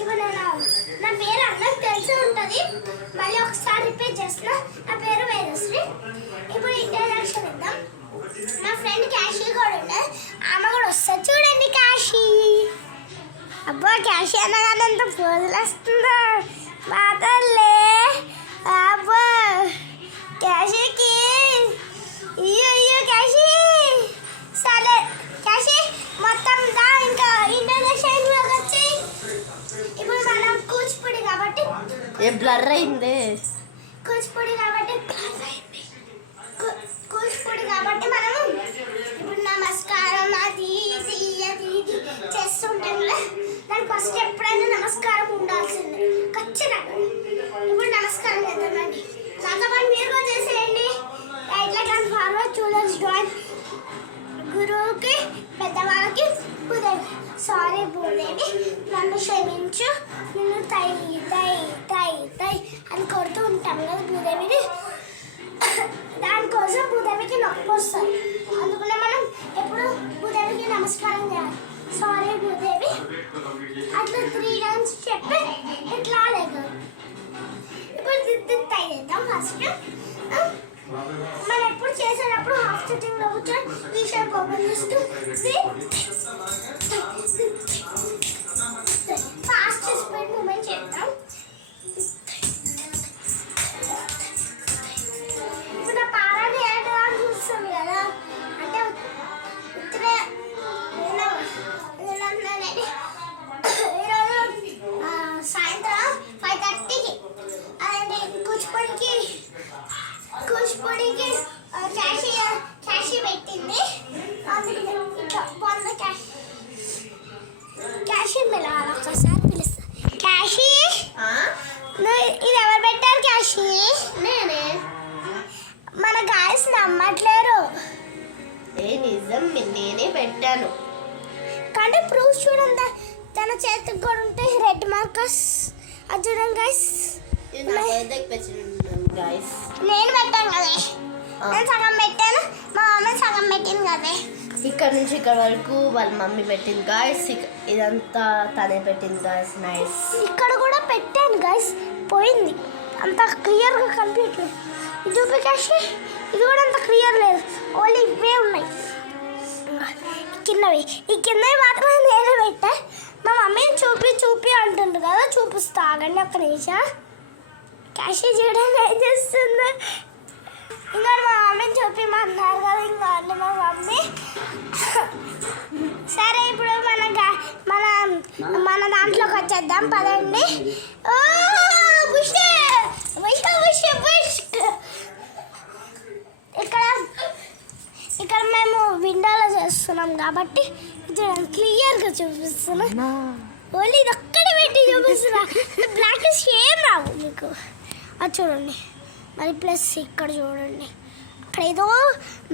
ఇప్పుడు నేను నా పేరు అందరికి తెలిసి ఉంటుంది. మళ్ళీ ఒకసారి రిపీట్ చేస్తున్నా. నా పేరు వేదశ్రీ. ఇప్పుడు ఇంట్రడక్షన్ ఇద్దాం. మా ఫ్రెండ్ క్యాషీ కూడా ఉన్నది, ఆమె కూడా వస్తుంది. చూడండి క్యాషీ. అబ్బా క్యాషీ అనగానే ఎంత పోజులు వస్తుందో మాటలే. అబ్బా క్యాషీకి అయ్యో క్యాషీ. సరే క్యాషీ మొత్తం దా ఇంకా ఇంట్రడక్షన్ వచ్చి. ఇప్పుడు మనం కూచిపూడి కాబట్టి బ్లర్ అయింది. కూచిపూడి కాబట్టి మనము ఇప్పుడు నమస్కారం అది ఇది చేస్తుంటాం కదా. దానికి ఫస్ట్ ఎప్పుడైనా నమస్కారం ఉండాల్సిందే ఖచ్చితంగా. ఇప్పుడు నమస్కారం చేద్దామండి. నాతో పాటు మీరు కూడా చేసేయండి. ఇట్లా కానీ ఫార్వర్డ్ చూడండి. డ్రాయింగ్ గురువుకి పెద్దవాళ్ళకి భూదేవి. సారీ భూదేవి, నన్ను క్షమించు. నిన్ను తై తై తై తై అని కొడుతూ ఉంటాం కదా భూదేవిని. దానికోసం భూదేవికి నొప్పి వస్తుంది. అందుకనే మనం ఎప్పుడు భూదేవికి నమస్కారం చేయాలి. సారీ భూదేవి అట్లా 3 టైమ్స్ చెప్పి ఇట్లా లేదు. ఇప్పుడు దిద్దు తై చేద్దాం. ఫస్ట్ మనం ఎప్పుడు చేసేటప్పుడు హాఫ్ సిట్టింగ్లో కూర్చొని ఈ షేప్ ఓపెన్ చేస్తూ ఫాస్ట్ స్పీడ్ మూమెంట్ చేద్దాం. ఇప్పుడు నా పారాన్ని ఏడవాలని చూస్తుంది కదా, అంటే ఇతనే ఈరోజు సాయంత్రం 5:30కి అదండి కూచిపూడికి క్యాషీ పెట్టింది. అందుకే ఇట్లా వంద క్యాషీ పిలవాలి. ఒకసారి పిలుస్తా. క్యాషీ ఇది ఎవరు పెట్టారు? క్యాషీ నేనే. మన గాయస్ నమ్మట్లేరు. నిజం, నేనే పెట్టాను. కానీ ప్రూఫ్ చూడండి, తన చేతికి కూడా ఉంటాయి రెడ్ మార్కర్స్. అది చూడండి గాయస్. నేను పెట్టాను కదే, నేను సగం పెట్టాను, మా మమ్మీ సగం పెట్టింది కదే. ఇక్కడ నుంచి ఇక్కడ వరకు వాళ్ళ మమ్మీ పెట్టింది గాయస్. ఇదంతా తనే పెట్టింది గాయస్. నైస్. ఇక్కడ కూడా పెట్టాను గాయస్, పోయింది. అంత క్లియర్గా కనిపించలేదు. ఇది చూపించేసి ఇది కూడా అంత క్లియర్ లేదు, ఓన్లీ ఇవే ఉన్నాయి కిందవి. ఈ కిందవి మాత్రం నేనే పెట్టా. మా మమ్మీని చూపి అంటుంది కదా, చూపిస్తా ఆగండి ఒక్క నిమిషం. క్యాషీ చూడండి ఏం చేస్తుంది. ఇంకా మా మమ్మీని చూపిమన్నారు కదా, ఇంకా అండి మా మమ్మీ. సరే ఇప్పుడు మన దాంట్లోకి వచ్చేద్దాం పదండి. ఇక్కడ మేము విండోలో చేస్తున్నాం కాబట్టి క్లియర్గా చూపిస్తున్నా. ఓన్లీ ఇది ఒక్కడే పెట్టి చూపిస్తున్నా. బ్లాక్ ఏం రావు మీకు. అది చూడండి. మరి ప్లస్ ఇక్కడ చూడండి, అక్కడ ఏదో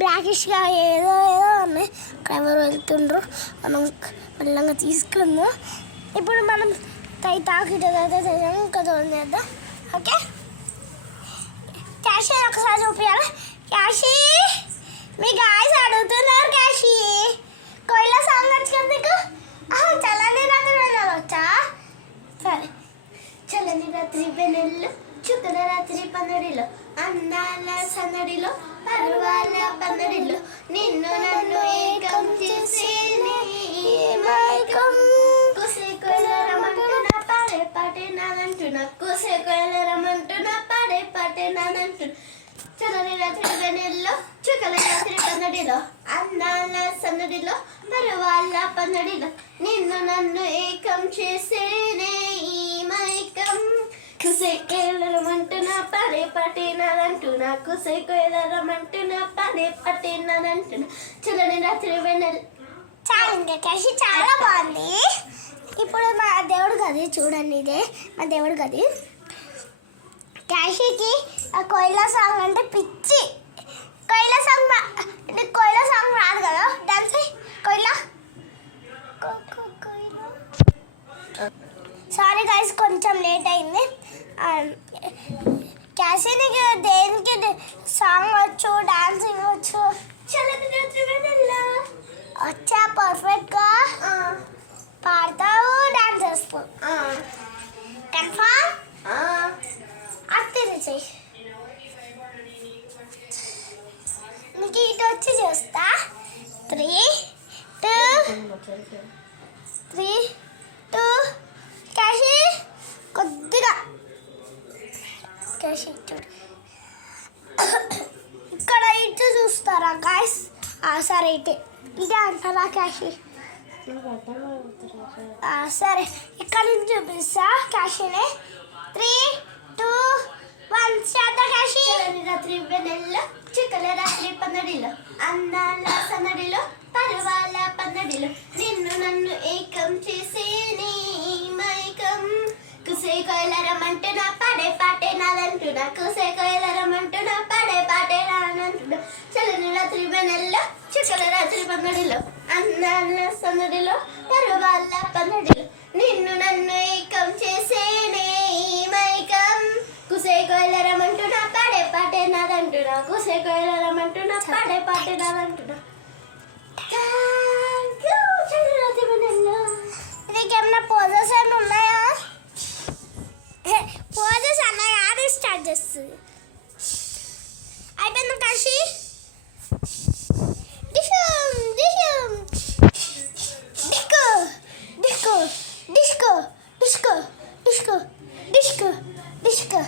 బ్లాకిష్గా ఏదో ఉన్నాయి. అక్కడ ఎవరు వెళ్తుండ్రు, మనం మెల్లగా తీసుకుందాం. ఇప్పుడు మనం తాకిట ఇంకా చేద్దాం. ఓకే క్యాషీ ఒకసారి చూపించాలి. క్యాషీ మీ గాయస్ అడుగుతున్నారు. క్యాషీ కోయిల సాంగ్ వచ్చు కదా నీకు? చల్లని రాత్రి వెళ్ళాలి వచ్చా? సరే. చల్లని రాత్రి వెన్నెల్లో చుక్కల రాత్రి పన్నడిలో అందాల సన్నడిలో పర్వాల పన్నడిలో నిన్ను నన్ను ఏకం చేసే కుసే కొలరమంటున్నా పాడే పాటే నానంటున్నా. కుసే కొలరమంటున్నా పాడే పాటే నానంటున్నా. చల్లని రాత్రి వెన్నెల్లో చుక్కల రాత్రి పన్నడిలో అందాల సన్నడిలో పర్వాల పన్నడిలో నిన్ను నన్ను ఏకం చేసేనే ఈ మైకం. కుసే కొలరమంటున్నా పాడే పాటే నానంటున్నా. కుసే కొలరమంటున్నా పాడే పాటే నానంటున్నా. చల్లని రాత్రి వెన్నెల్లో. చాలా ఇంకా క్యాషీ చాలా బాగుంది. ఇప్పుడు మా దేవుడు గది చూడండి, ఇదే మా దేవుడు గది. క్యాషీకి ఆ కోయిల సాంగ్ అంటే పిచ్చి. కోయిల సాంగ్ రాదు కదా, డాన్స్ కోయిల. సారీ గైస్ కొంచెం లేట్ అయింది. క్యాషీ నీకు దేనికి సాంగ్ వచ్చు, డాన్సింగ్ వచ్చు? వచ్చా పర్ఫెక్ట్గా పాడతావు, డాన్స్ చేస్తావు. రైట్. ఇదే అంటారా క్యాషి? సరే, ఇక్కడ నుంచి చూపిస్తా క్యాషిని. 3, 2, 1 స్టార్ట్ ద క్యాషి. రాత్రి వెన్నెల్లో చుక్కల రాత్రి పన్నడిలో అందాల సన్నడిలో పర్వాల పన్నడిలో నిన్ను నన్ను ఏకం చేసే నీ మైకం కుసే కొయలరమంటున్నా పాడే పాటే నాదంటున్నా కుసే కొయలరమంటున్నా పాడే పాటే నాదంటున్నా చల్లని రాత్రి వెన్నెల్లో చుక్కల రాత్రి పన్నడిలో అందాల సన్నడిలో పర్వాల పన్నడిలో నిన్ను నన్ను ఏకం చేసే నీ మైకం కుసే కొయలరమంటున్నా పాడే పాటే నాదంటున్నా కుసే కొయలరమంటున్నా పాడే పాటే నాదంటున్నా నీకేమన్నా పోజెస్ అని ఉన్నాయా? పోజెస్ అన్నాయి, అది స్టార్ట్ చేస్తుంది. అయిపోయింది Kashi. Disco disco disco disco disco disco disco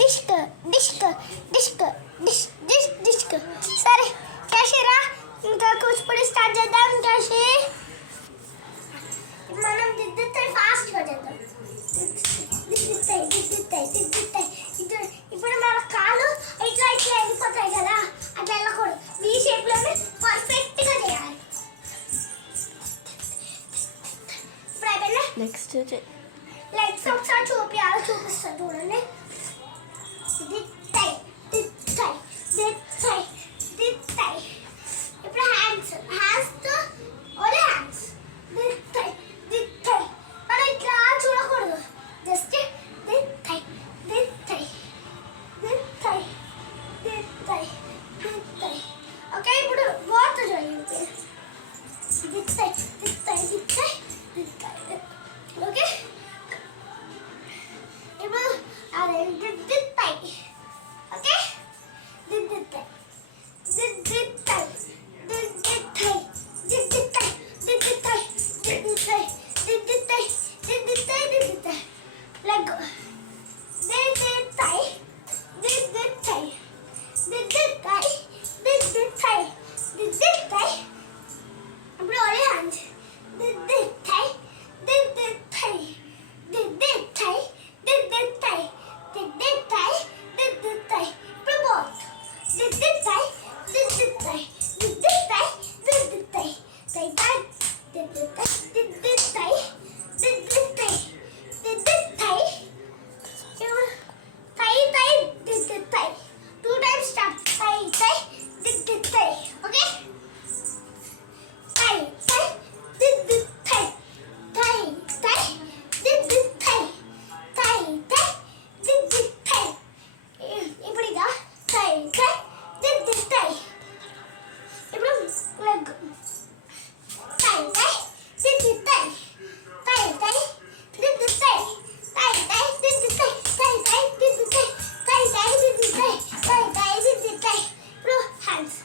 disco disco disco dis dis disco. సరే కాశీ రా, ఇంకా కూచిపూడి స్టార్ట్ చేద్దాం కాశీ. మనం దిద్దుతాయి ఫాస్ట్గా చేద్దాం. దిద్దుతాయి దిద్దుతాయి దిద్దుతాయి. ఇప్పుడు మన కాళ్ళు ఇట్లా ఇట్లా వెళ్ళిపోతాయి కదా, అట్లా వెళ్ళకూడదు. ఈ షేప్లోనే పర్ఫెక్ట్గా చేయాలి. ఇప్పుడు అయిపోయిందా? నెక్స్ట్ లెగ్స్ ఒకసారి చూపిస్తాను చూడండి. దిత్తాయి దిత్తాయి దిత్తాయి దిత్తాయి. ఇప్పుడు హ్యాండ్స్తో ఓన్లీ హ్యాండ్స్. దిత్తాయి దిత్తాయి. మనం ఇట్లా చూడకూడదు, జస్ట్ దిత్తాయి దిత్తాయి దిత్తాయి దిత్తాయి దిత్తాయి. ఓకే, ఇప్పుడు వాటర్ చూడండి. దిత్తాయి దిత్తాయి దిత్తాయి దిత్తాయి. ఓకే, ఇప్పుడు అదే దిత్తాయి. ఓకే, దిద్దుతాయి దిద్దుతాయి దిద్దుతాయి దిద్దుతాయి దిద్దుతాయి దిద్దుతాయి దిద్దుతాయి దిద్దుతాయి దిద్దుతాయి. లెగ్ దిద్దుతాయి దిద్దుతాయి దిద్దుతాయి దిద్దుతాయి దిద్దుతాయి. ఇప్పుడు ఓన్లీ హ్యాండ్స్. దిద్దుతాయి దిద్దుతాయి దిద్దుతాయి దిద్దుతాయి దిద్దుతాయి దిద్దుతాయి. ఇప్పుడు బోత్. దిద్దుతాయి దిద్దుతాయి దిద్దుతాయి దిద్దుతాయి దిద్దుతాయి దిద్దుతాయి దిద్దుతాయి దిద్దుతాయి దిద్దుతాయి. తై తై దిద్దుతాయి. 2 times స్టాప్. తై తై దిద్దుతాయి. ఓకే, తై తై దిద్దుతాయి తై తై దిద్దుతాయి తై తై దిద్దుతాయి. ఇప్పుడు ఇక తై తై దిద్దుతాయి. ఇప్పుడు లెగ్. తై తై దిద్దుతాయి తై తై దిద్దుతాయి తై తై దిద్దుతాయి తై తై దిద్దుతాయి తై తై దిద్దుతాయి తై తై దిద్దుతాయి. ఇప్పుడు హ్యాండ్స్.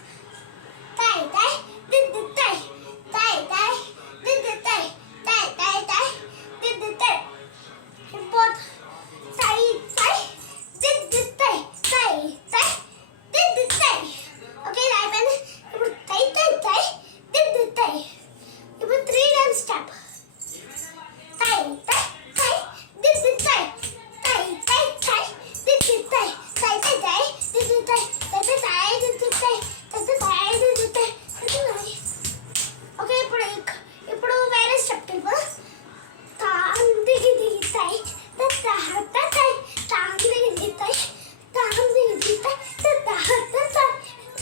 తై తై దిద్దుతాయి తై తై దిద్దుతాయి తై తై తై దిద్దుతాయి. బోత్. తై తై దిద్దుతాయి తై తై దిద్దుతాయి. ఓకే, ఇది అయిపోయింది. ఇప్పుడు తై తై తై దిద్దుతాయి. ఇప్పుడు 3 times స్టాప్. తై తై తై దిద్దుతాయి తై తై తై దిద్దుతాయి తై తై తై దిద్దుతాయి తై తై తై దిద్దుతాయి తై తై తై దిద్దుతాయి దిద్దుతాయి. ఓకే, ఇప్పుడు వేరే స్టెప్ వెళ్ళిపో. తాం దిగి దిగుతాయి తహ తై తాం దిగి దిగుతాయి తాం దిగి దిగుతాయి తహ తై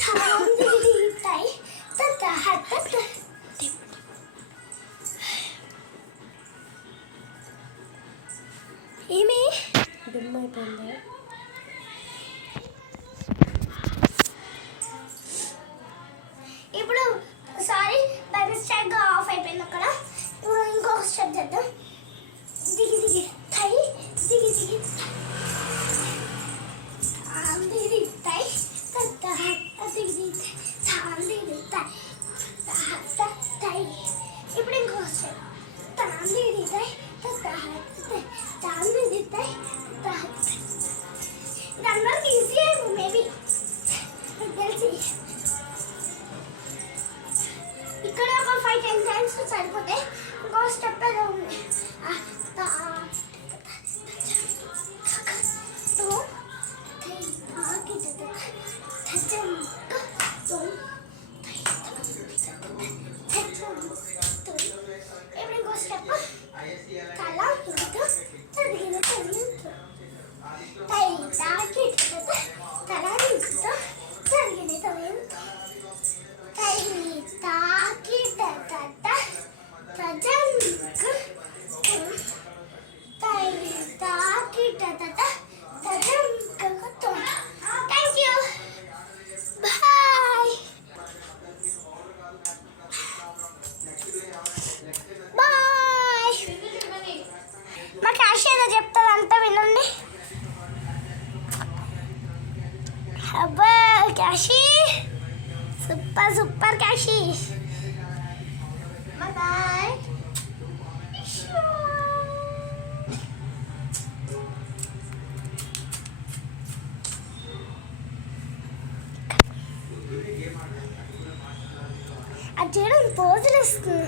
తాం దిగి దిగుతాయి తహ తై. ఏమి డిమ్ అయిపోయిందా? ఇప్పుడు సారీ బై మిస్టేక్గా ఆఫ్ అయిపోయింది అక్కడ. ఇప్పుడు ఇంకొక స్టెప్ చేద్దాం. దిగి దిగి తై దిగి దిగి తాం దిగి దిగి తై తహ దిగి దిగి తాం దిగి దిగి తై తహ తై. ఇప్పుడు ఇంకొక స్టెప్. తాం దిగి దిగి తై తహ తై తాం దిగి దిగి తై తహ Kashi super super Kashi bye bye. అది చేయడం పోజులు ఇస్తుంది